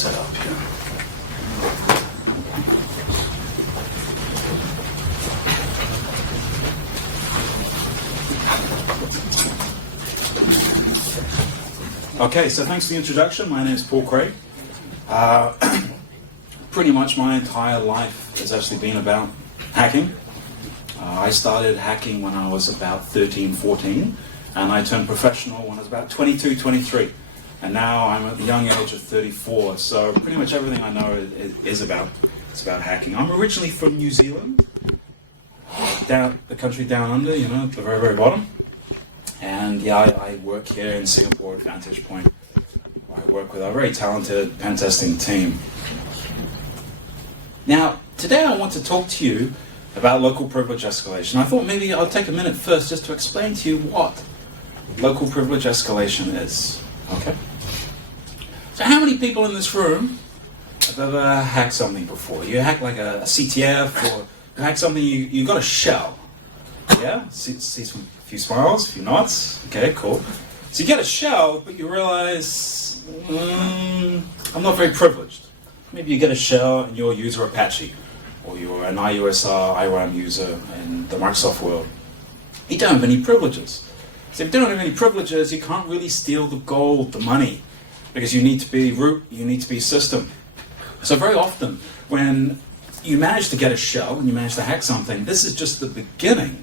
set up here. Okay, so thanks for the introduction. My name is Paul Craig. Pretty much my entire life has actually been about hacking. I started hacking when I was about 13, 14, and I turned professional when I was about 22, 23. And now I'm at the young age of 34, so pretty much everything I know is about hacking. I'm originally from New Zealand, down the country down under, you know, at the very, very bottom. And yeah, I work here in Singapore at Vantage Point. I work with a very talented pen testing team. Now, today I want to talk to you about local privilege escalation. I thought maybe I'll take a minute first just to explain to you what local privilege escalation is. Okay? So how many people in this room have ever hacked something before? You hacked like a CTF, or you hacked something, you got a shell. Yeah? See some few smiles, a few nods. Okay, cool. So you get a shell, but you realize, I'm not very privileged. Maybe you get a shell and you're user Apache, or you're an IUSR, IRAM user in the Microsoft world. You don't have any privileges. So if you don't have any privileges, you can't really steal the gold, the money, because you need to be root, you need to be system. So very often, when you manage to get a shell and you manage to hack something, this is just the beginning.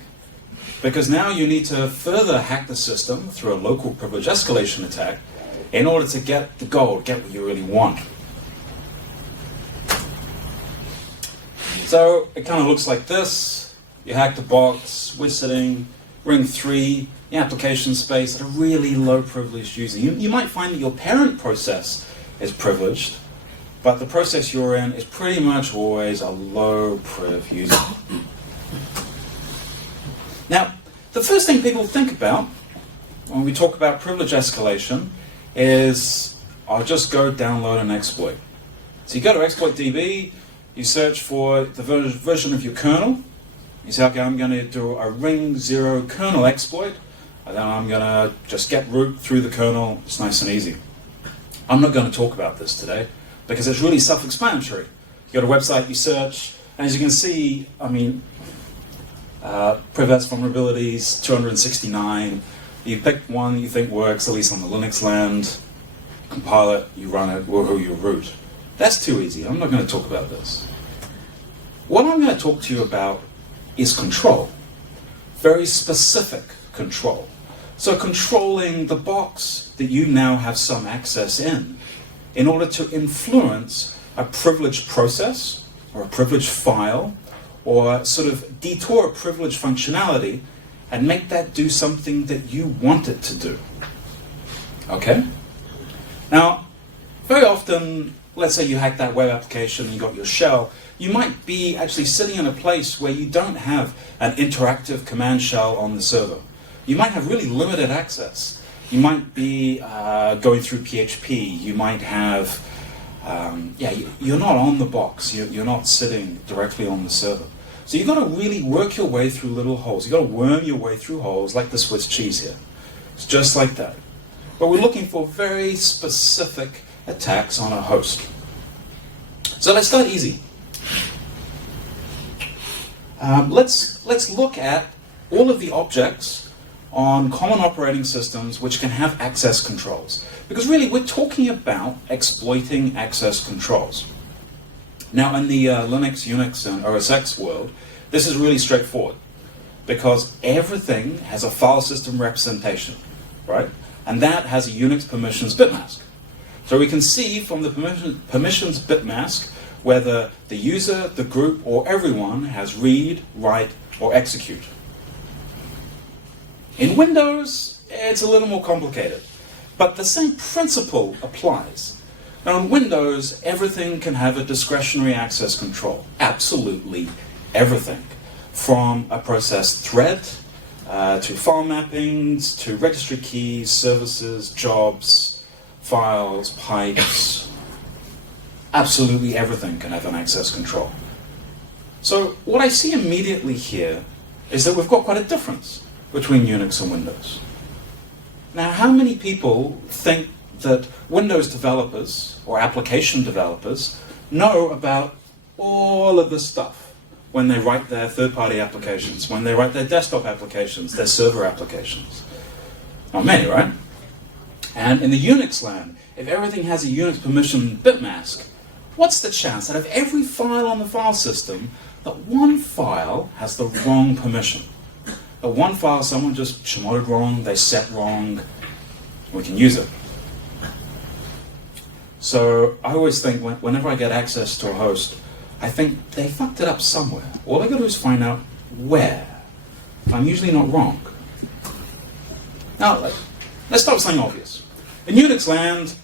Because now you need to further hack the system through a local privilege escalation attack in order to get the gold, get what you really want. So it kind of looks like this. You hack the box, we're sitting, ring 3, in application space at a really low privileged user. You might find that your parent process is privileged, but the process you're in is pretty much always a low priv user. Now, the first thing people think about when we talk about privilege escalation is, I'll just go download an exploit. So you go to exploit.db, you search for the version of your kernel, you say, okay, I'm going to do a ring 0 kernel exploit, and then I'm going to just get root through the kernel. It's nice and easy. I'm not going to talk about this today, because it's really self-explanatory. You go to a website, you search, and as you can see, I mean, PrivS vulnerabilities, 269. You pick one you think works, at least on the Linux land, compile it, you run it, woohoo, you root. That's too easy. I'm not going to talk about this. What I'm going to talk to you about is control. Very specific control. So controlling the box that you now have some access in order to influence a privileged process or a privileged file, or sort of detour privilege functionality and make that do something that you want it to do. Okay? Now, very often, let's say you hack that web application and you got your shell, you might be actually sitting in a place where you don't have an interactive command shell on the server. You might have really limited access. You might be going through PHP. You might have, you're not on the box. You're not sitting directly on the server. So you've got to really work your way through little holes. You've got to worm your way through holes like the Swiss cheese here. It's just like that. But we're looking for very specific attacks on a host. So let's start easy. Let's look at all of the objects on common operating systems which can have access controls. Because really we're talking about exploiting access controls. Now, in the Linux, Unix, and OS X world, this is really straightforward, because everything has a file system representation, right? And that has a Unix permissions bitmask. So we can see from the permissions bitmask whether the user, the group, or everyone has read, write, or execute. In Windows, it's a little more complicated, but the same principle applies. Now in Windows, everything can have a discretionary access control. Absolutely everything. From a process thread, to file mappings, to registry keys, services, jobs, files, pipes. Absolutely everything can have an access control. So what I see immediately here is that we've got quite a difference between Unix and Windows. Now, how many people think that Windows developers or application developers know about all of this stuff when they write their third-party applications, when they write their desktop applications, their server applications. Not many, right? And in the Unix land, if everything has a Unix permission bitmask, what's the chance that of every file on the file system, that one file has the wrong permission? That one file someone just chmoded wrong, they set wrong, we can use it. So I always think whenever I get access to a host, I think they fucked it up somewhere. All I gotta do is find out where. I'm usually not wrong. Now, let's start with something obvious. In Unix land,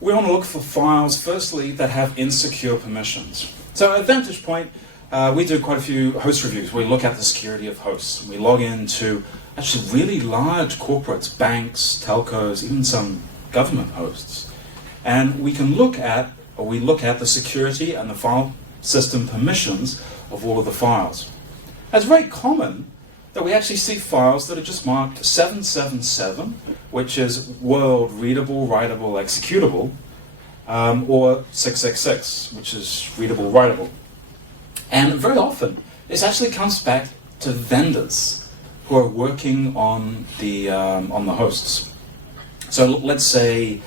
we want to look for files, firstly, that have insecure permissions. So at Vantage Point, we do quite a few host reviews. We look at the security of hosts. We log into actually really large corporates, banks, telcos, even some government hosts. And we can look at the security and the file system permissions of all of the files. It's very common that we actually see files that are just marked 777, which is world readable, writable, executable, or 666, which is readable, writable. And very often, this actually comes back to vendors who are working on the hosts. So let's say,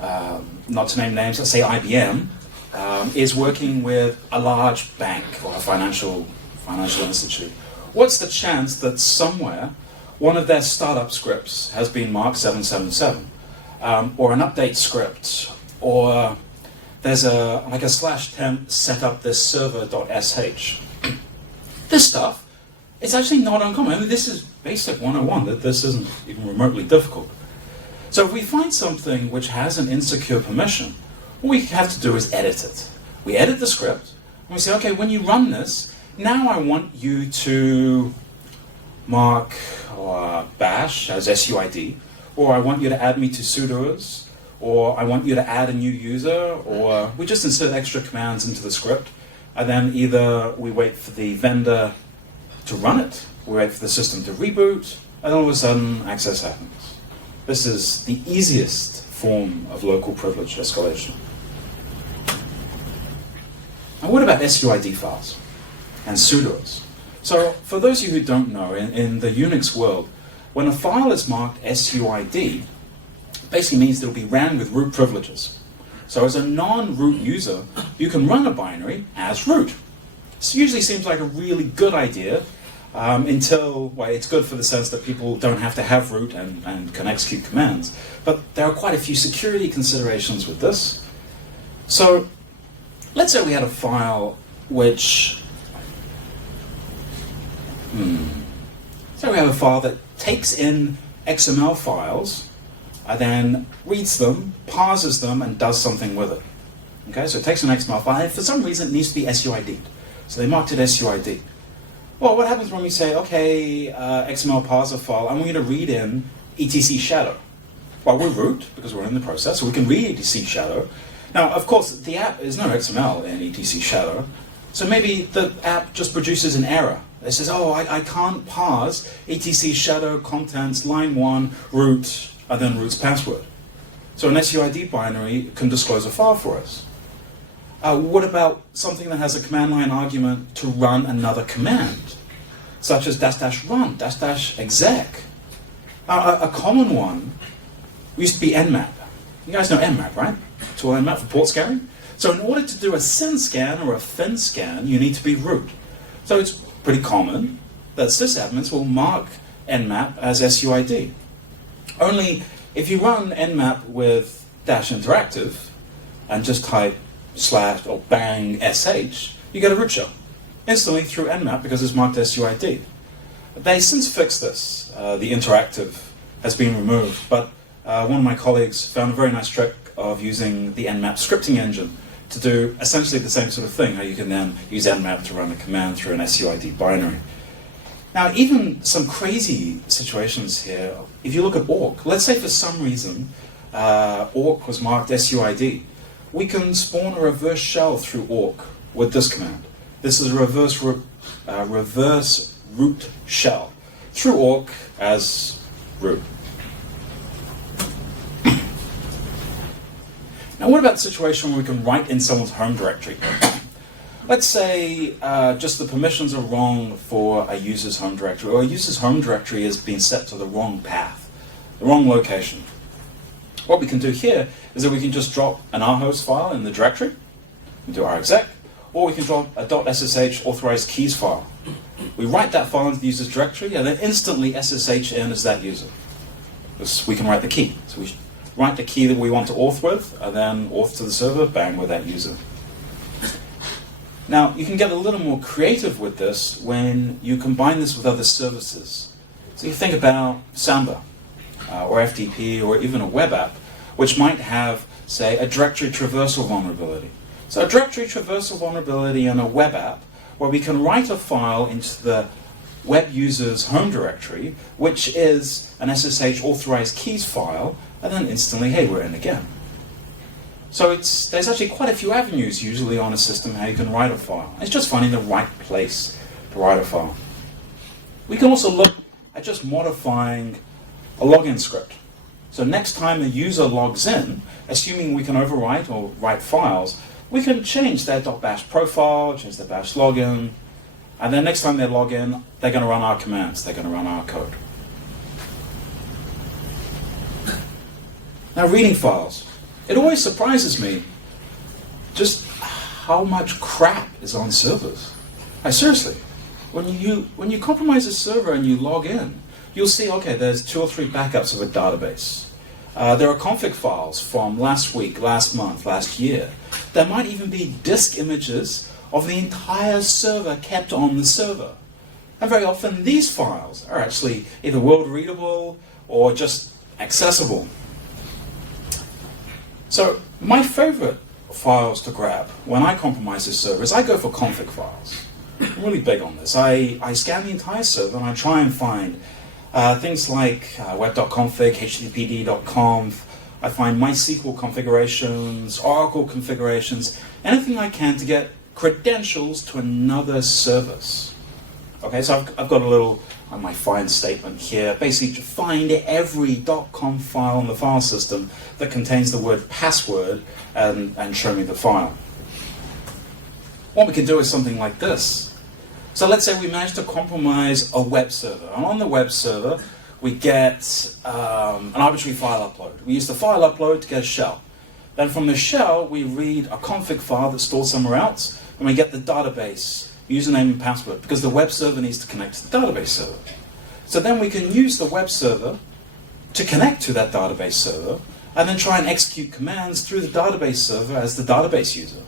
not to name names, let's say IBM is working with a large bank or a financial institute. What's the chance that somewhere one of their startup scripts has been marked 777, or an update script, or there's like a /temp set up this server.sh. This stuff is actually not uncommon. I mean, this is basic 101, that this isn't even remotely difficult. So if we find something which has an insecure permission, what we have to do is edit it. We edit the script, and we say, okay, when you run this, now I want you to mark bash as SUID, or I want you to add me to sudoers, or I want you to add a new user, or we just insert extra commands into the script, and then either we wait for the vendor to run it, we wait for the system to reboot, and all of a sudden access happens. This is the easiest form of local privilege escalation. Now what about SUID files and sudoers? So for those of you who don't know, in the Unix world, when a file is marked SUID, basically means that it'll be ran with root privileges. So as a non-root user, you can run a binary as root. This usually seems like a really good idea until, well, it's good for the sense that people don't have to have root and can execute commands. But there are quite a few security considerations with this. So let's say we had a file which, so we have a file that takes in XML files, and then reads them, parses them, and does something with it. Okay, so it takes an XML file, and for some reason it needs to be SUID'd. So they marked it SUID. Well, what happens when we say, okay, XML parser file, I want you to read in etc shadow? Well, we're root, because we're in the process, so we can read etc shadow. Now, of course, the app is no XML in etc shadow, so maybe the app just produces an error. It says, oh, I can't parse etc shadow contents line 1 root, and then root's password. So an SUID binary can disclose a file for us. What about something that has a command line argument to run another command, such as --run, --exec? A common one used to be nmap. You guys know nmap, right? Tool nmap for port scanning. So in order to do a syn scan or a fin scan, you need to be root. So it's pretty common that sysadmins will mark nmap as SUID. Only if you run nmap with -interactive and just type / or bang sh, you get a root shell instantly through nmap because it's marked SUID. They since fixed this. The interactive has been removed, but one of my colleagues found a very nice trick of using the nmap scripting engine to do essentially the same sort of thing, how you can then use nmap to run a command through an SUID binary. Now, even some crazy situations here, if you look at awk, let's say for some reason awk was marked SUID, we can spawn a reverse shell through awk with this command. This is a reverse root shell through awk as root. Now what about the situation where we can write in someone's home directory? Let's say just the permissions are wrong for a user's home directory, or a user's home directory has been set to the wrong path, the wrong location. What we can do here is that we can just drop an rhost file in the directory, we do rexec, or we can drop a .ssh authorized keys file. We write that file into the user's directory, and then instantly SSH in as that user. We can write the key. So we write the key that we want to auth with, and then auth to the server, bang, with that user. Now, you can get a little more creative with this when you combine this with other services. So you think about Samba, or FTP, or even a web app, which might have, say, a directory traversal vulnerability. So a directory traversal vulnerability in a web app, where we can write a file into the web user's home directory, which is an SSH authorized keys file, and then instantly, hey, we're in again. So there's actually quite a few avenues usually on a system how you can write a file. It's just finding the right place to write a file. We can also look at just modifying a login script. So next time a user logs in, assuming we can overwrite or write files, we can change their .bash profile, change their bash login, and then next time they log in, they're going to run our commands, they're going to run our code. Now, reading files. It always surprises me just how much crap is on servers. Seriously, when you compromise a server and you log in, you'll see, okay, there's 2 or 3 backups of a database. There are config files from last week, last month, last year. There might even be disk images of the entire server kept on the server. And very often these files are actually either world readable or just accessible. So my favorite files to grab when I compromise this server is I go for config files. I'm really big on this. I scan the entire server and I try and find things like web.config, httpd.conf. I find MySQL configurations, Oracle configurations, anything I can to get credentials to another service. Okay, so I've got a little on my find statement here, basically to find every .conf file in the file system that contains the word password and show me the file. What we can do is something like this. So let's say we manage to compromise a web server. And on the web server, we get an arbitrary file upload. We use the file upload to get a shell. Then from the shell, we read a config file that's stored somewhere else, and we get the database username and password, because the web server needs to connect to the database server. So then we can use the web server to connect to that database server, and then try and execute commands through the database server as the database user.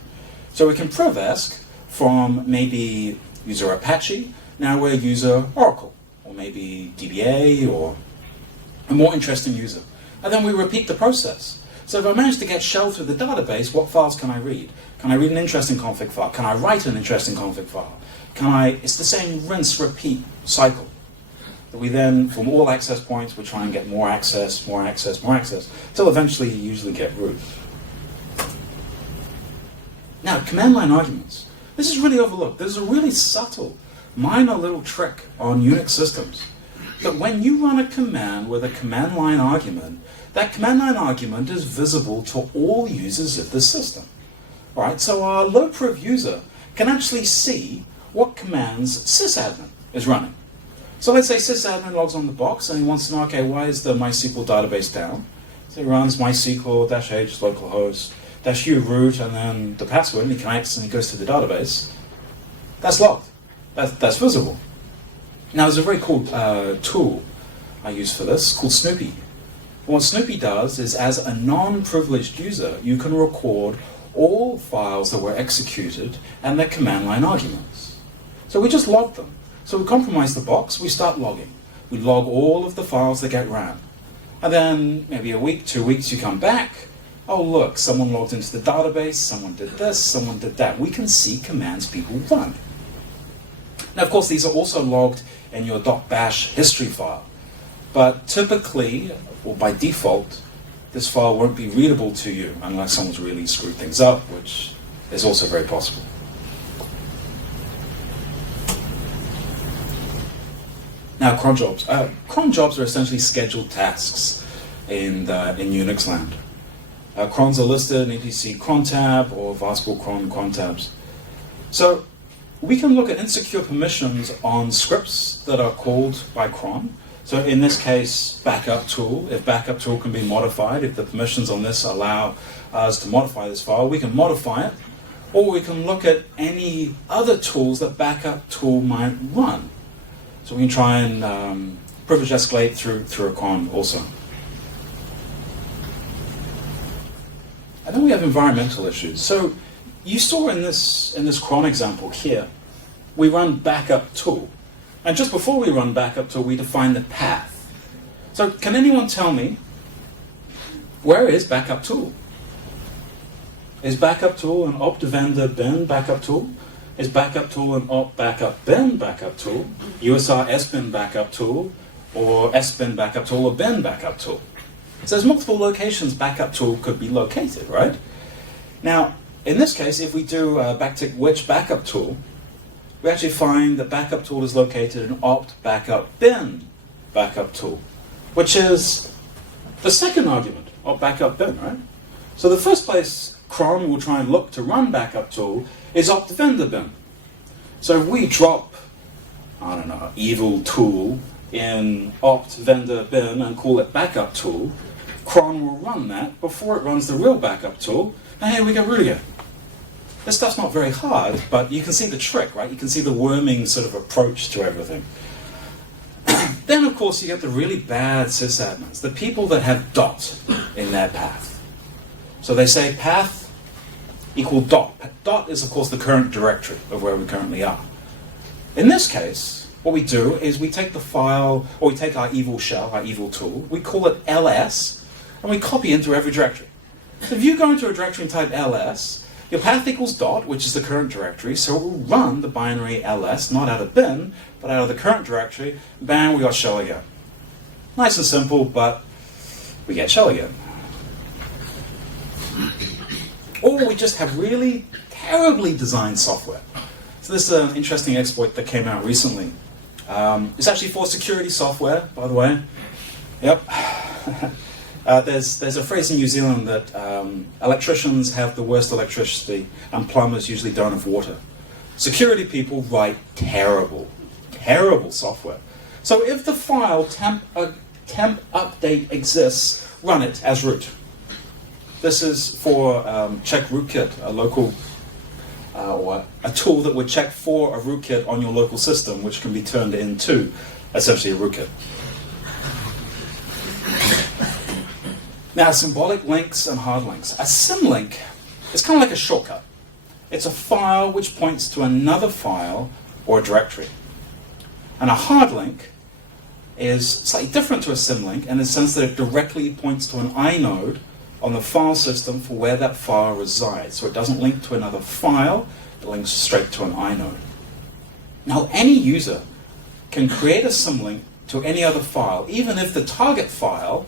So we can privesc from maybe user Apache, now we're user Oracle, or maybe DBA, or a more interesting user. And then we repeat the process. So if I manage to get shell through the database, what files can I read? Can I read an interesting config file? Can I write an interesting config file? It's the same rinse, repeat cycle. That we then, from all access points, we try and get more access, more access, more access, until eventually you usually get root. Now, command line arguments. This is really overlooked. There's a really subtle, minor little trick on Unix systems. That when you run a command with a command line argument, that command line argument is visible to all users of the system. All right, so our low-proof user can actually see what commands sysadmin is running. So let's say sysadmin logs on the box and he wants to know, okay, why is the MySQL database down? So he runs MySQL-h localhost -u root and then the password, and he connects and he goes to the database. That's logged. That's visible. Now there's a very cool tool I use for this called Snoopy. What Snoopy does is, as a non-privileged user, you can record all files that were executed and their command line arguments. So we just log them. So we compromise the box, we start logging. We log all of the files that get ran. And then maybe a week, 2 weeks, you come back. Oh look, someone logged into the database, someone did this, someone did that. We can see commands people run. Now of course these are also logged in your .bash history file. But typically, or by default, this file won't be readable to you unless someone's really screwed things up, which is also very possible. Now, cron jobs. Cron jobs are essentially scheduled tasks in Unix land. Crons are listed in etc cron tab or varspal cron tabs. So we can look at insecure permissions on scripts that are called by cron. So in this case, backup tool. If backup tool can be modified, if the permissions on this allow us to modify this file, we can modify it. Or we can look at any other tools that backup tool might run. So we can try and privilege escalate through a cron also. And then we have environmental issues. So you saw in this cron example here, we run backup tool. And just before we run backup tool, we define the path. So can anyone tell me, where is backup tool? Is backup tool an opt vendor bin backup tool? Is backup tool an opt backup bin backup tool? USR sbin backup tool? Or sbin backup tool or bin backup tool? So there's multiple locations backup tool could be located, right? Now, in this case, if we do backtick which backup tool, we actually find that backup tool is located in opt backup bin backup tool, which is the second argument, opt backup bin, right? So the first place cron will try and look to run backup tool is opt vendor bin. So if we drop, I don't know, evil tool in opt vendor bin and call it backup tool, cron will run that before it runs the real backup tool, and here we go root again. This stuff's not very hard, but you can see the trick, right? You can see the worming sort of approach to everything. Then, of course, you get the really bad sysadmins, the people that have dot in their path. So they say path equal dot. Dot is, of course, the current directory of where we currently are. In this case, what we do is we take the file, or we take our evil shell, our evil tool, we call it ls, and we copy into every directory. So if you go into a directory and type ls, your path equals dot, which is the current directory, so it will run the binary ls, not out of bin, but out of the current directory. Bang, we got shell again. Nice and simple, but we get shell again. Or we just have really terribly designed software. So this is an interesting exploit that came out recently. It's actually for security software, by the way. Yep. There's a phrase in New Zealand that electricians have the worst electricity and plumbers usually don't have water. Security people write terrible software. So if the file temp update exists, run it as root. This is for check rootkit, a local or a tool that would check for a rootkit on your local system, which can be turned into essentially a rootkit. Now, symbolic links and hard links. A symlink is kind of like a shortcut. It's a file which points to another file or a directory. And a hard link is slightly different to a symlink in the sense that it directly points to an inode on the file system for where that file resides. So it doesn't link to another file, it links straight to an inode. Now, any user can create a symlink to any other file, even if the target file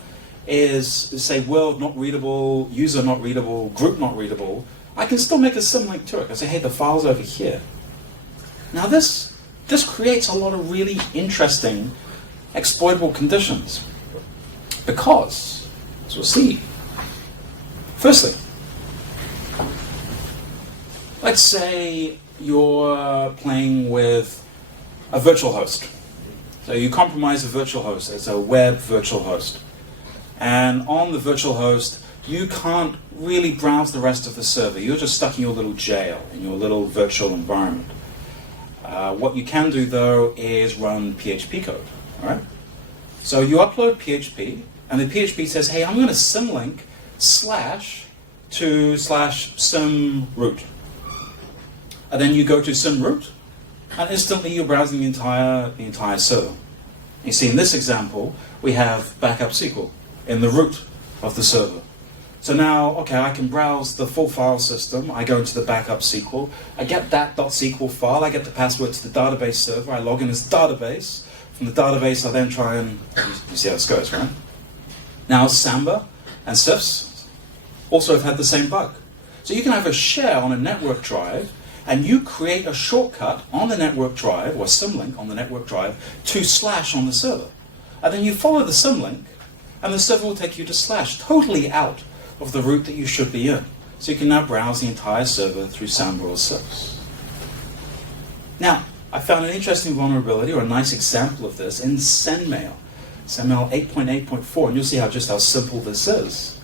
is, say, world not readable, user not readable, group not readable. I can still make a symlink to it. I say, hey, the file's over here. Now this creates a lot of really interesting exploitable conditions because, as we'll see, firstly, let's say you're playing with a virtual host. So you compromise a virtual host. It's a web virtual host. And on the virtual host, you can't really browse the rest of the server. You're just stuck in your little jail, in your little virtual environment. What you can do, though, is run PHP code. All right? So you upload PHP, and the PHP says, hey, I'm going to symlink / to /symroot. And then you go to symroot, and instantly you're browsing the entire server. You see, in this example, we have backup SQL in the root of the server. So now, okay, I can browse the full file system. I go into the backup SQL. I get that .SQL file. I get the password to the database server. I log in as database. From the database, I then try and, you see how this goes, right? Now, Samba and CIFS also have had the same bug. So you can have a share on a network drive, and you create a shortcut on the network drive, or a symlink on the network drive, to / on the server. And then you follow the symlink, and the server will take you to / totally out of the root that you should be in. So you can now browse the entire server through Samba or SIPs. Now, I found an interesting vulnerability, or a nice example of this, in SendMail. SendMail 8.8.4, and you'll see just how simple this is.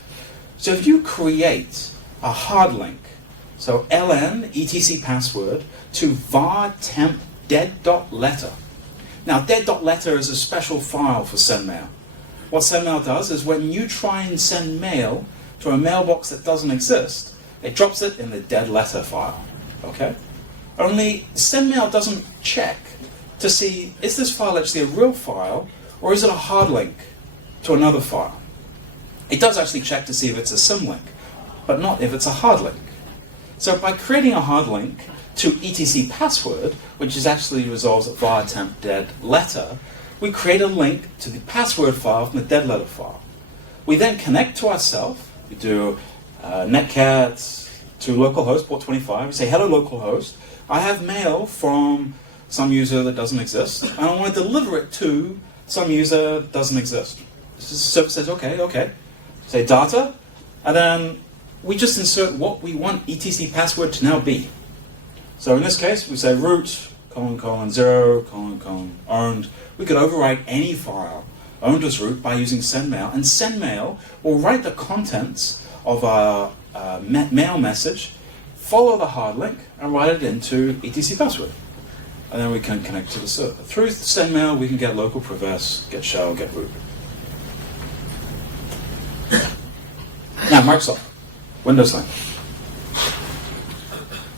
So if you create a hard link, so ln etc password to var temp dead.letter. Now, dead.letter is a special file for SendMail. What SendMail does is when you try and send mail to a mailbox that doesn't exist, it drops it in the dead letter file. Okay? Only SendMail doesn't check to see, is this file actually a real file, or is it a hard link to another file? It does actually check to see if it's a symlink, but not if it's a hard link. So by creating a hard link to etc password, which is actually resolves at var temp dead letter, we create a link to the password file from the dead letter file. We then connect to ourselves. We do netcat to localhost port 25. We say, hello localhost, I have mail from some user that doesn't exist, and I want to deliver it to some user that doesn't exist. The server says, okay. Say data, and then we just insert what we want etc password to now be. So in this case, we say root, : 0, : owned. We could overwrite any file owned as root by using SendMail, and SendMail will write the contents of our mail message, follow the hard link, and write it into etc password. And then we can connect to the server. Through SendMail, we can get local profess, get shell, get root. Now, Microsoft, Windows Land.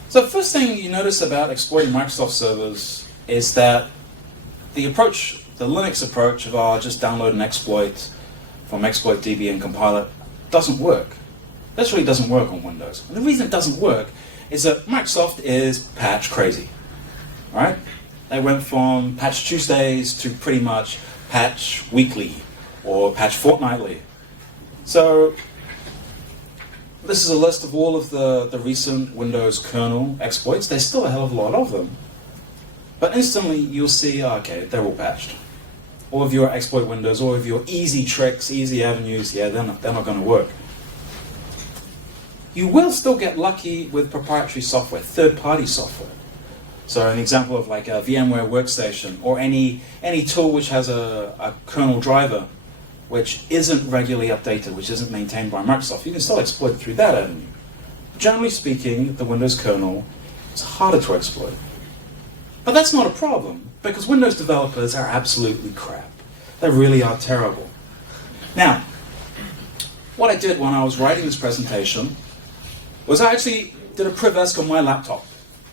So the first thing you notice about exploiting Microsoft servers is that the approach, the Linux approach of just download an exploit from exploitdb and compile it, doesn't work. This really doesn't work on Windows. And the reason it doesn't work is that Microsoft is patch crazy. Right? They went from patch Tuesdays to pretty much patch weekly or patch fortnightly. So this is a list of all of the recent Windows kernel exploits. There's still a hell of a lot of them. But instantly you'll see, okay, they're all patched. All of your exploit windows, all of your easy tricks, easy avenues, yeah, they're not going to work. You will still get lucky with proprietary software, third-party software. So an example of like a VMware workstation or any tool which has a kernel driver which isn't regularly updated, which isn't maintained by Microsoft, you can still exploit through that avenue. Generally speaking, the Windows kernel is harder to exploit. But that's not a problem, because Windows developers are absolutely crap. They really are terrible. Now, what I did when I was writing this presentation was I actually did a privesc on my laptop.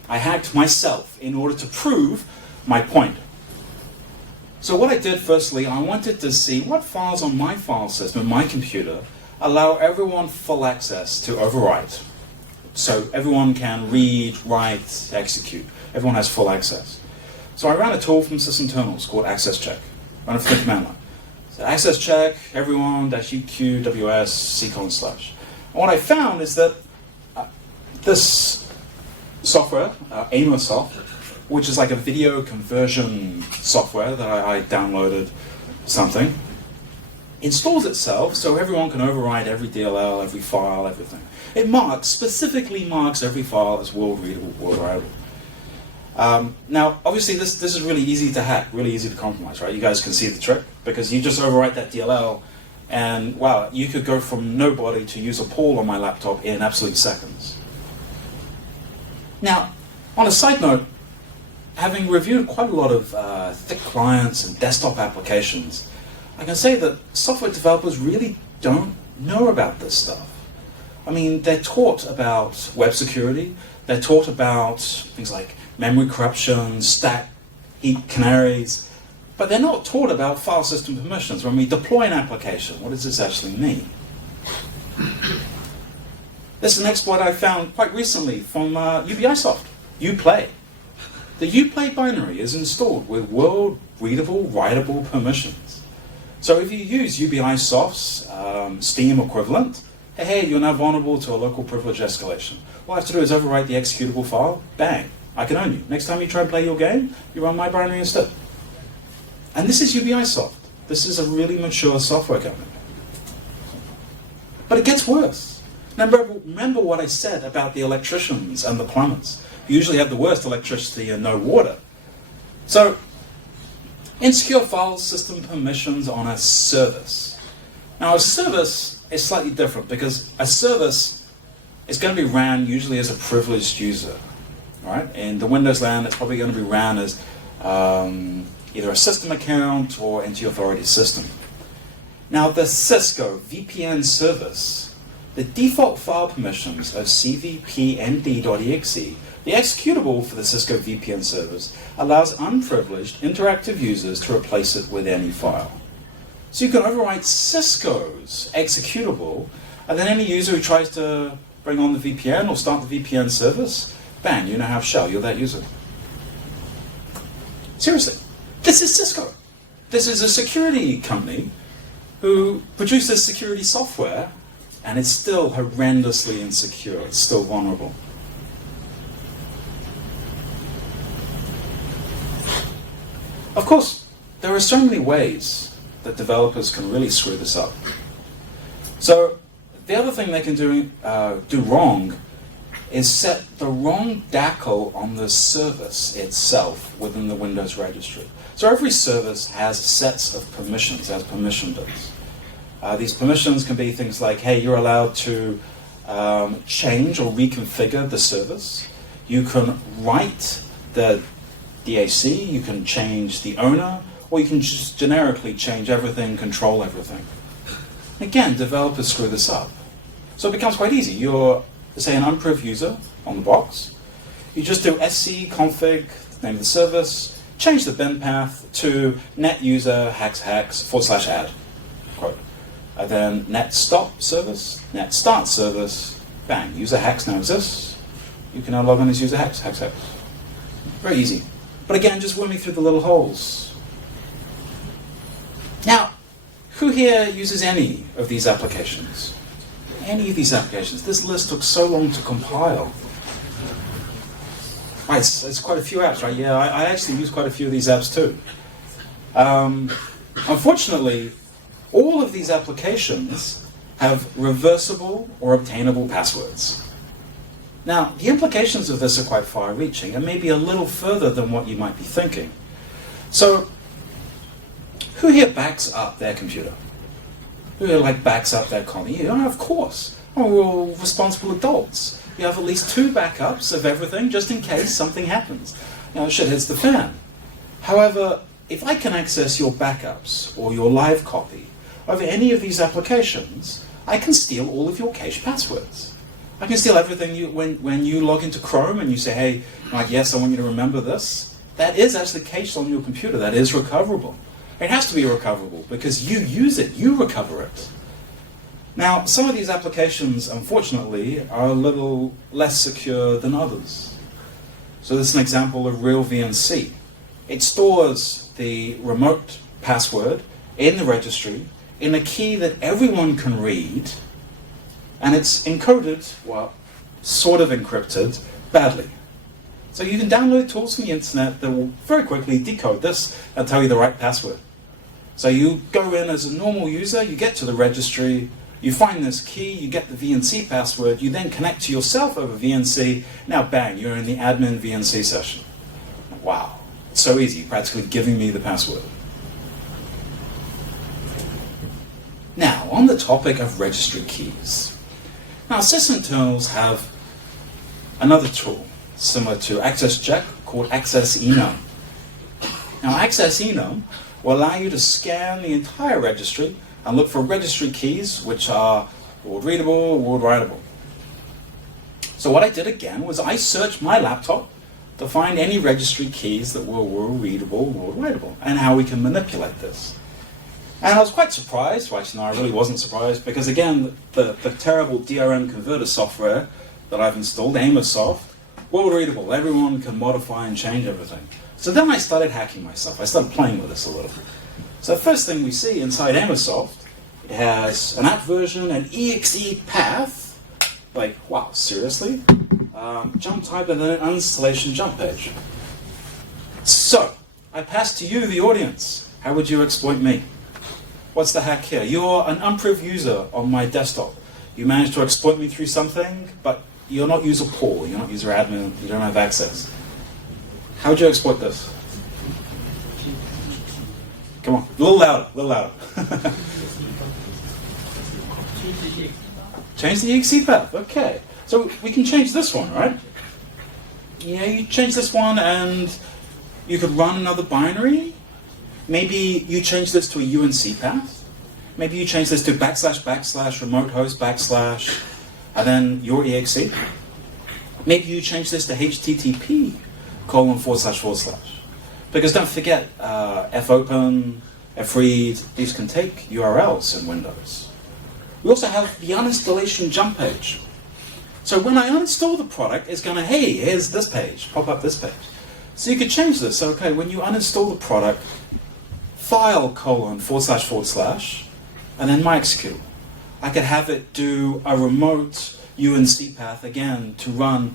I hacked myself in order to prove my point. So what I did firstly, I wanted to see what files on my file system, my computer, allow everyone full access to overwrite. So everyone can read, write, execute. Everyone has full access. So I ran a tool from sysinternals called access check. Run it for the command line. So access check, everyone, -eq, ws, // And what I found is that this software, NUS, which is like a video conversion software that I downloaded something, installs itself so everyone can override every DLL, every file, everything. It specifically marks every file as world readable, world writable. Now, obviously, this is really easy to hack, really easy to compromise, right? You guys can see the trick, because you just overwrite that DLL, and wow, you could go from nobody to use a poll on my laptop in absolute seconds. Now, on a side note, having reviewed quite a lot of thick clients and desktop applications, I can say that software developers really don't know about this stuff. I mean, they're taught about web security, they're taught about things like memory corruption, stack, heap canaries, but they're not taught about file system permissions. When we deploy an application, what does this actually mean? This is an exploit I found quite recently from UBIsoft, Uplay. The Uplay binary is installed with world readable, writable permissions. So if you use UBIsoft's Steam equivalent, hey, you're now vulnerable to a local privilege escalation. All I have to do is overwrite the executable file, bang, I can own you. Next time you try and play your game, you run my binary instead. And this is UBIsoft. This is a really mature software company. But it gets worse. Now remember what I said about the electricians and the plumbers. You usually have the worst electricity and no water. So, insecure file system permissions on a service. Now a service is slightly different because a service is going to be ran usually as a privileged user. Right? In the Windows land, it's probably going to be ran as either a system account or anti-authority system. Now the Cisco VPN service, the default file permissions of cvpnd.exe, the executable for the Cisco VPN service, allows unprivileged interactive users to replace it with any file. So you can overwrite Cisco's executable, and then any user who tries to bring on the VPN or start the VPN service, bang, you now have shell, you're that user. Seriously, this is Cisco. This is a security company who produces security software, and it's still horrendously insecure, it's still vulnerable. Of course, there are so many ways that developers can really screw this up. So the other thing they can do wrong is set the wrong DACL on the service itself within the Windows registry. So every service has sets of permissions, as permission does. These permissions can be things like, hey, you're allowed to change or reconfigure the service. You can write the DAC, you can change the owner, or you can just generically change everything, control everything. Again, developers screw this up. So it becomes quite easy. You're, say, an unpriv user on the box. You just do sc config, name of the service, change the bin path to net user /add. Quote. And then net stop service, net start service, bang, user hex now exists. You can now log on as user hex. Very easy. But again, just worm me through the little holes. Now, who here uses any of these applications? Any of these applications? This list took so long to compile. Right, it's quite a few apps, right? Yeah, I actually use quite a few of these apps too. Unfortunately, all of these applications have reversible or obtainable passwords. Now, the implications of this are quite far-reaching and maybe a little further than what you might be thinking. So, who here backs up their computer? Who here backs up their computer? Oh, of course. Oh, we're all responsible adults. You have at least 2 backups of everything just in case something happens. Shit hits the fan. However, if I can access your backups or your live copy over any of these applications, I can steal all of your cache passwords. I can steal everything when you log into Chrome and you say, hey, yes, I want you to remember this. That is actually cached on your computer. That is recoverable. It has to be recoverable because you use it, you recover it. Now, some of these applications, unfortunately, are a little less secure than others. So this is an example of Real VNC. It stores the remote password in the registry in a key that everyone can read, and it's encoded, well, sort of encrypted, badly. So you can download tools from the internet that will very quickly decode this and tell you the right password. So you go in as a normal user, you get to the registry, you find this key, you get the VNC password, you then connect to yourself over VNC, now bang, you're in the admin VNC session. Wow, it's so easy, practically giving me the password. Now, on the topic of registry keys. Now, sysinternals have another tool similar to Access Check called Access Enum. Now, Access Enum will allow you to scan the entire registry and look for registry keys which are word readable, word writable. So what I did again was I searched my laptop to find any registry keys that were word readable, word writable, and how we can manipulate this. And I was quite surprised, well, actually no, I really wasn't surprised, because again, the terrible DRM converter software that I've installed, Amosoft, word readable, everyone can modify and change everything. So then I started hacking myself, I started playing with this a little. So the first thing we see inside Amosoft, it has an app version, an exe path, like, wow, seriously? Jump type and then an installation jump page. So, I pass to you, the audience. How would you exploit me? What's the hack here? You're an unpriv user on my desktop. You manage to exploit me through something, but you're not user pool, you're not user admin, you don't have access. How would you exploit this? Come on, a little louder, a little louder. Change the exe path, okay. So we can change this one, right? Yeah, you change this one and you could run another binary. Maybe you change this to a UNC path. Maybe you change this to / remote host / and then your exe. Maybe you change this to HTTP : / Because don't forget, fopen, fread, these can take URLs in Windows. We also have the uninstallation jump page. So when I uninstall the product, it's going to, hey, here's this page, pop up this page. So you could change this. So, okay, when you uninstall the product, file : / and then my executable. I could have it do a remote UNC path again to run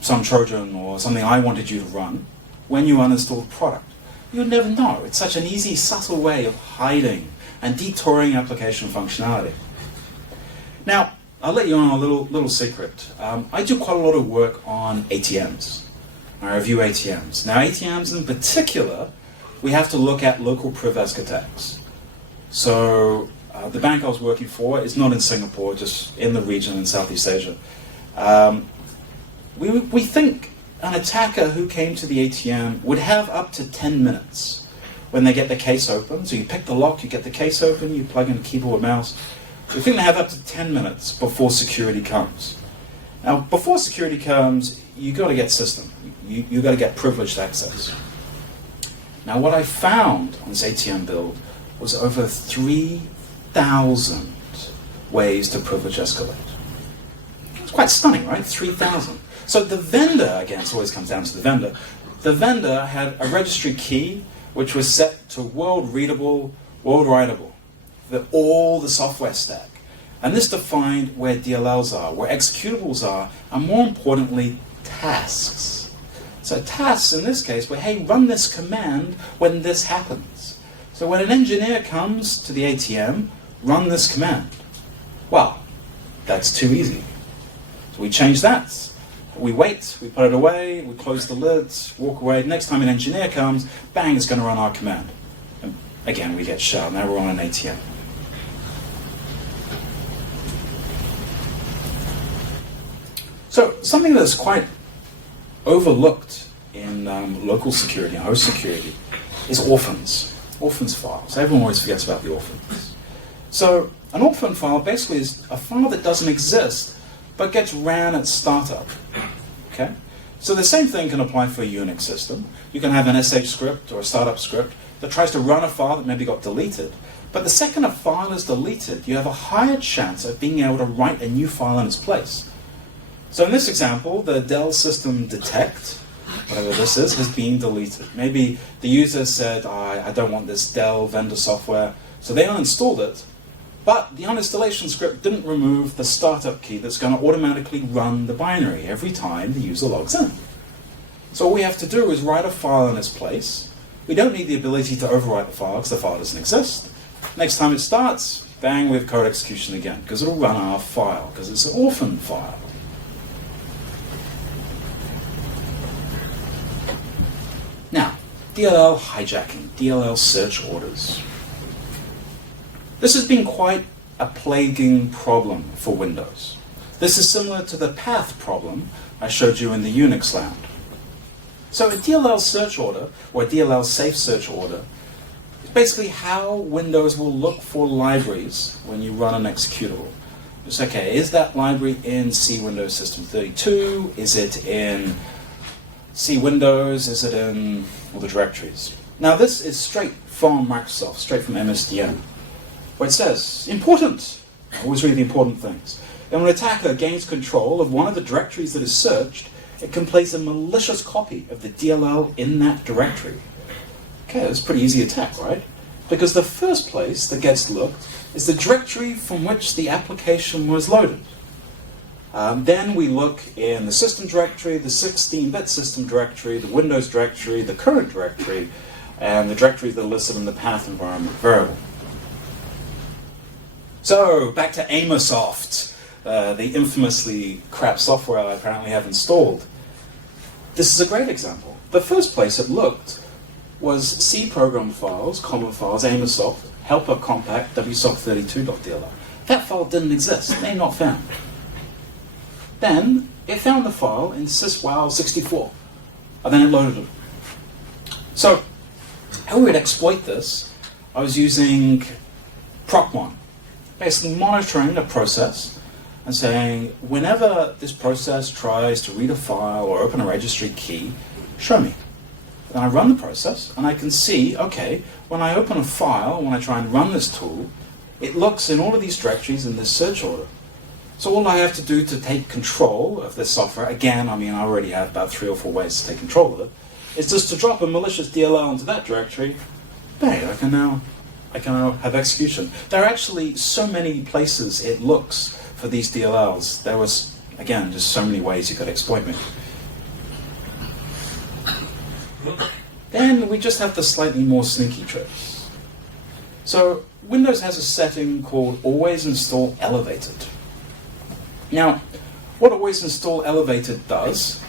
some Trojan or something I wanted you to run when you uninstall the product. You'd never know. It's such an easy, subtle way of hiding and detouring application functionality. Now, I'll let you on a little secret. I do quite a lot of work on ATMs. I review ATMs. Now, ATMs in particular, we have to look at local priv attacks. So, the bank I was working for is not in Singapore, just in the region in Southeast Asia. We think an attacker who came to the ATM would have up to 10 minutes when they get the case open. So you pick the lock, you get the case open, you plug in a keyboard and mouse. We think they have up to 10 minutes before security comes. Now, before security comes, you got to get system. You got to get privileged access. Now, what I found on this ATM build was over 3,000 ways to privilege escalate. It's quite stunning, right? 3,000. So the vendor, again, it always comes down to the vendor. The vendor had a registry key which was set to world readable, world writable, all the software stack. And this defined where DLLs are, where executables are, and more importantly, tasks. So tasks in this case were, hey, run this command when this happens. So when an engineer comes to the ATM, run this command. Well, that's too easy. So we change that. We wait, we put it away, we close the lids, walk away. Next time an engineer comes, bang, it's going to run our command. And again, we get shut. Now we're on an ATM. So something that's quite overlooked in local security and host security is orphans files. Everyone always forgets about the orphans. So an orphan file basically is a file that doesn't exist but gets ran at startup. Okay? So the same thing can apply for a Unix system. You can have an SH script or a startup script that tries to run a file that maybe got deleted. But the second a file is deleted, you have a higher chance of being able to write a new file in its place. So in this example, the Dell system detect, whatever this is, has been deleted. Maybe the user said, I don't want this Dell vendor software, so they uninstalled it, but the uninstallation script didn't remove the startup key that's going to automatically run the binary every time the user logs in. So all we have to do is write a file in its place. We don't need the ability to overwrite the file because the file doesn't exist. Next time it starts, bang, we have code execution again, because it'll run our file, because it's an orphan file. Now, DLL hijacking, DLL search orders. This has been quite a plaguing problem for Windows. This is similar to the path problem I showed you in the Unix land. So a DLL search order, or a DLL safe search order, is basically how Windows will look for libraries when you run an executable. It's okay, is that library in C Windows System 32? Is it in C Windows? Is it in all the directories? Now this is straight from Microsoft, straight from MSDN, where it says, important, I always read the important things. And when an attacker gains control of one of the directories that is searched, it can place a malicious copy of the DLL in that directory. Okay, that's a pretty easy attack, right? Because the first place that gets looked is the directory from which the application was loaded. Then we look in the system directory, the 16-bit system directory, the Windows directory, the current directory, and the directories that are listed in the path environment variable. So, back to Amosoft, the infamously crap software I apparently have installed. This is a great example. The first place it looked was C program files, common files, Amosoft, helper compact, wsoft32.dll. That file didn't exist, they're not found. Then, it found the file in syswow64, and then it loaded it. So, how we would exploit this, I was using proc1. Basically monitoring a process and saying, whenever this process tries to read a file or open a registry key, show me. Then I run the process and I can see, okay, when I open a file, when I try and run this tool, it looks in all of these directories in this search order. So all I have to do to take control of this software, again, I already have about 3 or 4 ways to take control of it, is just to drop a malicious DLL into that directory. Bang, I can now have execution. There are actually so many places it looks for these DLLs. There was, again, just so many ways you could exploit me. Then we just have the slightly more sneaky tricks. So Windows has a setting called Always Install Elevated. Now, what Always Install Elevated does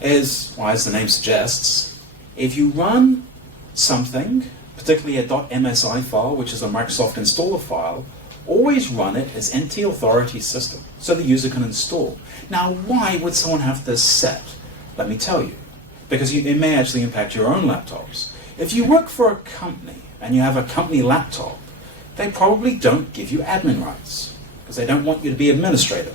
is, well, as the name suggests, if you run something, particularly a .msi file, which is a Microsoft installer file, always run it as NT authority system, so the user can install. Now, why would someone have this set? Let me tell you. Because it may actually impact your own laptops. If you work for a company, and you have a company laptop, they probably don't give you admin rights, because they don't want you to be administrator.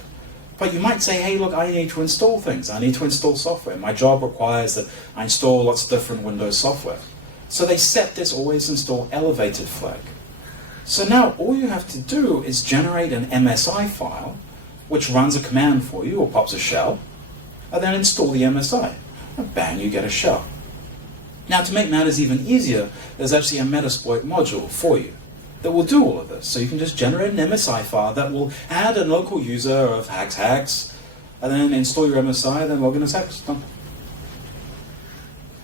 But you might say, hey, look, I need to install things. I need to install software. My job requires that I install lots of different Windows software. So they set this always install elevated flag. So now all you have to do is generate an MSI file, which runs a command for you or pops a shell, and then install the MSI. And bang, you get a shell. Now to make matters even easier, there's actually a Metasploit module for you that will do all of this. So you can just generate an MSI file that will add a local user of hacks, and then install your MSI, and then log in as hacks. Done.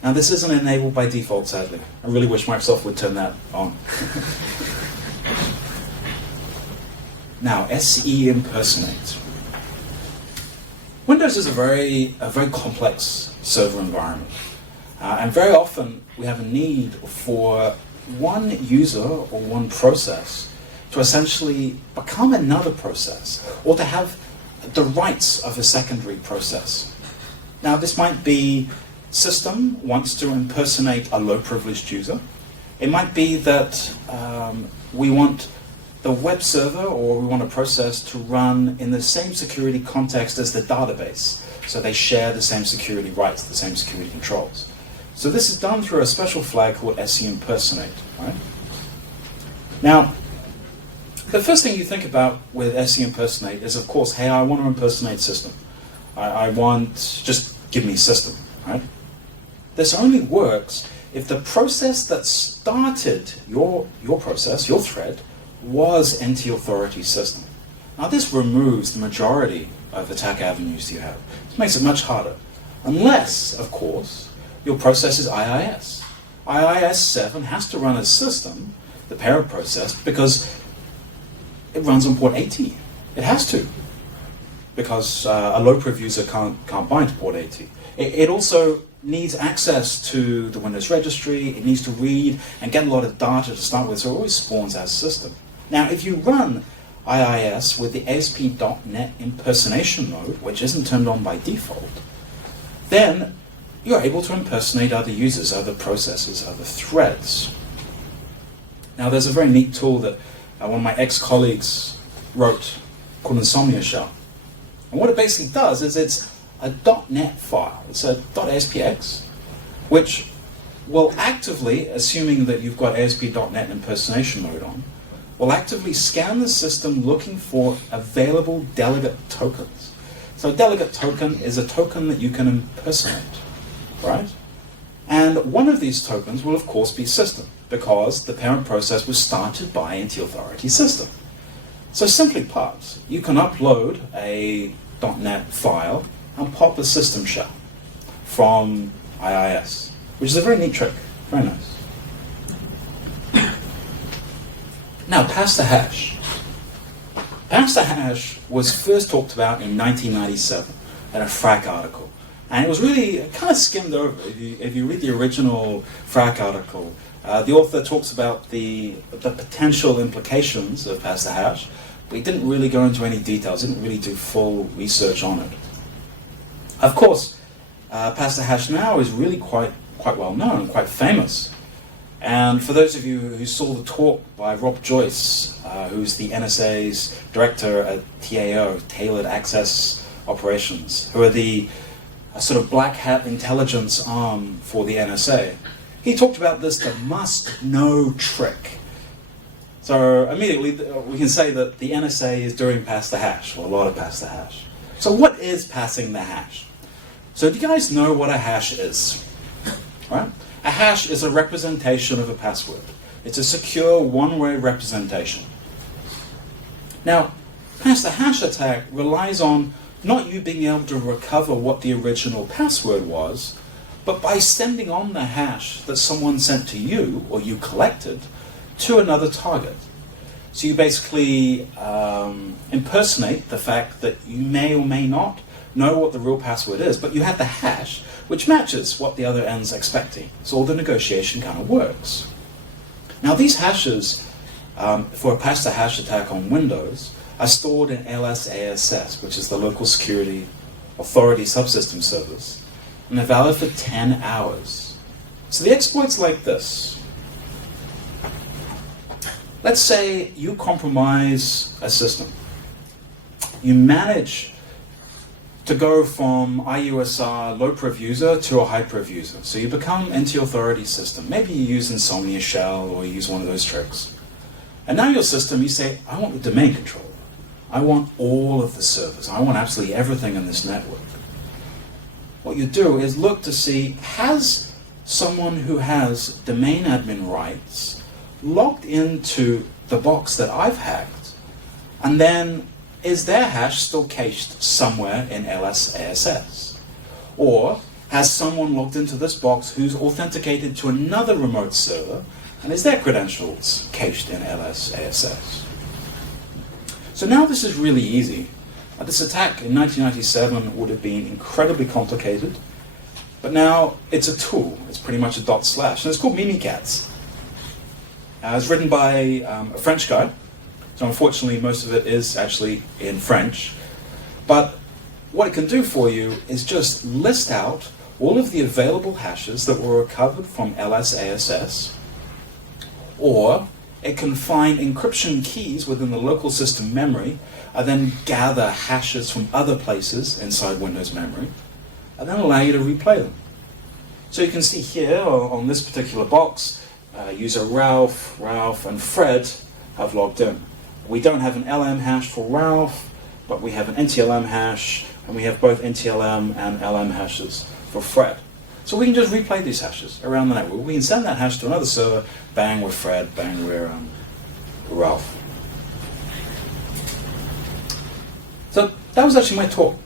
Now this isn't enabled by default, sadly. I really wish Microsoft would turn that on. Now, SE impersonate. Windows is a very complex server environment. And very often we have a need for one user or one process to essentially become another process, or to have the rights of a secondary process. Now this might be system wants to impersonate a low-privileged user. It might be that we want the web server, or we want a process to run in the same security context as the database, so they share the same security rights, the same security controls. So this is done through a special flag called SE impersonate. Right? Now, the first thing you think about with SE impersonate is, of course, hey, I want to impersonate system. I want, just give me system. Right? This only works if the process that started your process, your thread, was NT authority system. Now this removes the majority of attack avenues you have. It makes it much harder. Unless, of course, your process is IIS. IIS 7 has to run as system, the parent process, because it runs on port 80. It has to. Because a low-priv user can't bind to port 80. It also needs access to the Windows registry. It needs to read and get a lot of data to start with, so it always spawns as system. Now, if you run IIS with the ASP.NET impersonation mode, which isn't turned on by default, then you're able to impersonate other users, other processes, other threads. Now, there's a very neat tool that one of my ex-colleagues wrote called Insomnia Shell. And what it basically does is it's a .NET file. It's a .aspx, which will actively, assuming that you've got ASP.NET impersonation mode on, will actively scan the system looking for available delegate tokens. So a delegate token is a token that you can impersonate, right? And one of these tokens will, of course, be system, because the parent process was started by NT authority system. So simply put, you can upload a .NET file and pop a system shell from IIS, which is a very neat trick. Very nice. Now, pass the hash. Pass the hash was first talked about in 1997 in a FRAC article. And it was really kind of skimmed over. If you read the original FRAC article, the author talks about the potential implications of pass the hash, but he didn't really go into any details, didn't really do full research on it. Of course, pass the hash now is really quite well known, quite famous. And for those of you who saw the talk by Rob Joyce, who's the NSA's director at TAO, Tailored Access Operations, who are the sort of black hat intelligence arm for the NSA, he talked about this the must-know trick. So immediately we can say that the NSA is doing pass the hash, or a lot of pass the hash. So what is passing the hash? So do you guys know what a hash is? Right? A hash is a representation of a password. It's a secure one-way representation. Now, pass the hash attack relies on not you being able to recover what the original password was, but by sending on the hash that someone sent to you, or you collected, to another target. So you basically impersonate the fact that you may or may not know what the real password is, but you have the hash, which matches what the other end's expecting. So all the negotiation kind of works. Now these hashes, for a pass the hash attack on Windows, are stored in LSASS, which is the Local Security Authority Subsystem Service, and they're valid for 10 hours. So the exploit's like this. Let's say you compromise a system. You manage to go from IUSR low priv user to a high priv user. So you become into authority system. Maybe you use Insomnia Shell or you use one of those tricks. And now your system, you say, I want the domain controller. I want all of the servers. I want absolutely everything in this network. What you do is look to see, has someone who has domain admin rights logged into the box that I've hacked, and then is their hash still cached somewhere in LSASS? Or has someone logged into this box who's authenticated to another remote server, and is their credentials cached in LSASS? So now this is really easy. This attack in 1997 would have been incredibly complicated, but now it's a tool. It's pretty much a dot slash, and it's called Mimikatz. It's written by a French guy, so unfortunately most of it is actually in French. But what it can do for you is just list out all of the available hashes that were recovered from LSASS, or it can find encryption keys within the local system memory, and then gather hashes from other places inside Windows memory, and then allow you to replay them. So you can see here on this particular box, user Ralph, and Fred have logged in. We don't have an LM hash for Ralph, but we have an NTLM hash, and we have both NTLM and LM hashes for Fred. So we can just replay these hashes around the network. We can send that hash to another server, bang, we're Fred, bang, we're Ralph. So that was actually my talk.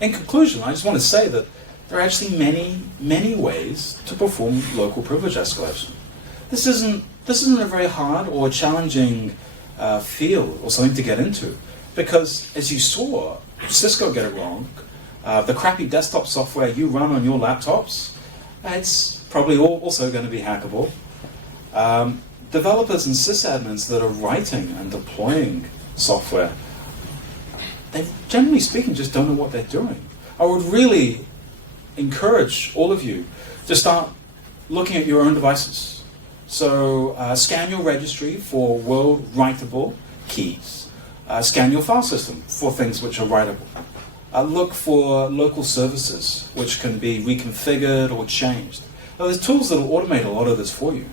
In conclusion, I just want to say that there are actually many ways to perform local privilege escalation. This isn't a very hard or challenging field or something to get into, because as you saw, Cisco get it wrong. The crappy desktop software you run on your laptops, it's probably also going to be hackable. Developers and sysadmins that are writing and deploying software, they generally speaking just don't know what they're doing. I would really encourage all of you to start looking at your own devices. So scan your registry for world writable keys. Scan your file system for things which are writable. Look for local services which can be reconfigured or changed. Now, there's tools that will automate a lot of this for you.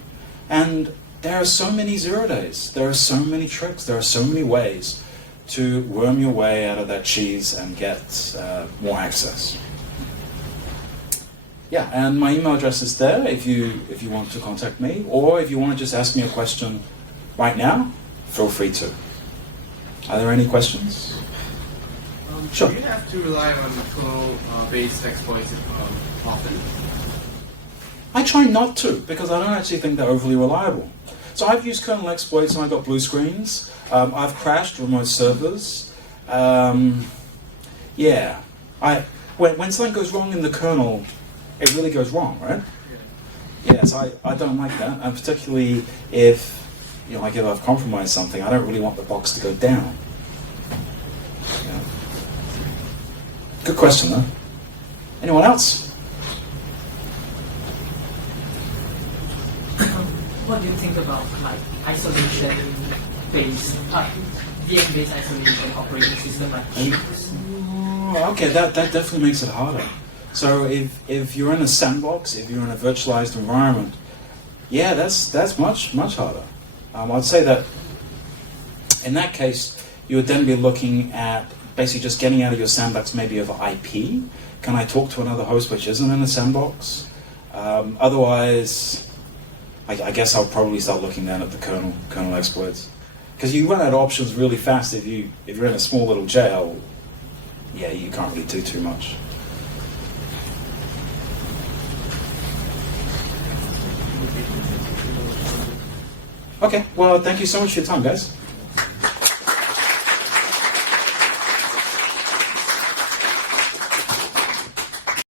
And there are so many 0 days. There are so many tricks. There are so many ways to worm your way out of that cheese and get more access. Yeah, and my email address is there if you want to contact me, or if you want to just ask me a question right now, feel free to. Are there any questions? Sure. Do you have to rely on flow-based exploits often? I try not to, because I don't actually think they're overly reliable. So I've used kernel exploits and I got blue screens. I've crashed remote servers. Yeah, when something goes wrong in the kernel, it really goes wrong, right? Yes, I don't like that, and particularly if like if I've compromised something, I don't really want the box to go down. Yeah. Good question, though. Anyone else? What do you think about like isolation-based, VM-based isolation operating system like Unix? Okay, that definitely makes it harder. So if you're in a sandbox, if you're in a virtualized environment, yeah, that's much harder. I'd say that in that case, you would then be looking at basically just getting out of your sandbox maybe over IP. Can I talk to another host which isn't in a sandbox? Otherwise, I guess I'll probably start looking down at the kernel exploits, because you run out of options really fast. If you're in a small little jail, yeah, you can't really do too much. Okay, well, thank you so much for your time, guys.